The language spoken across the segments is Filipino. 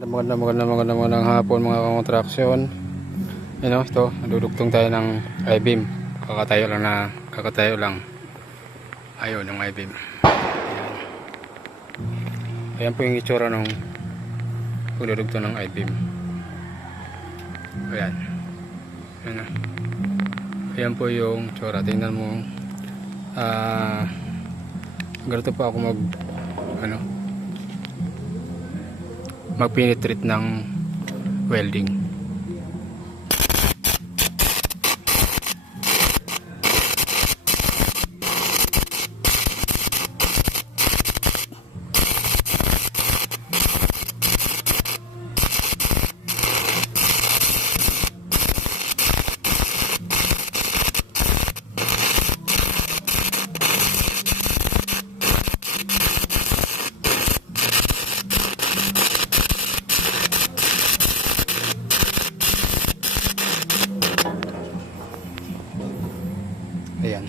Magandang hapon mga kontraksyon. Ito, nadudugtong tayo ng I-beam. Kakatayo lang. Ayun, yung I-beam. Ayan po yung itsura ng pagdudugtong ng I-beam. Ayan. Ayan po yung itsura. Tingnan mo. Ganito po ako mag-penetrate ng welding. Ayan.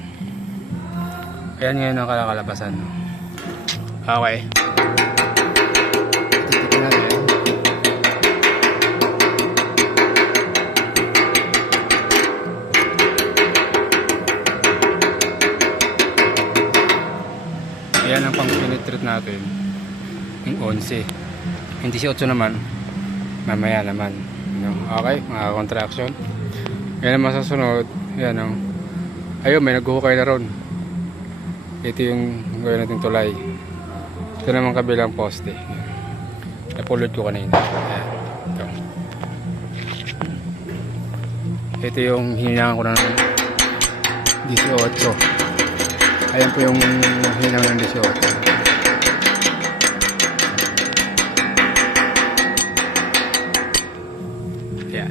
Ayan ngayon ang kalakalabasan. Okay. Titikin natin. Ayan ang pang-penetrate natin. Yung 11. Yung 18 naman. Mamaya naman. Okay, mga contraction. Ayan ang masasunod. Ayan ang ayun, may naghuhukay na ron. Ito yung gawin natin tulay. Ito naman kabilang poste. Napulot ko kanina. Ayan. Ito yung hininangan ko ng 18. Ayan po yung hininangan ng 18. Ayan.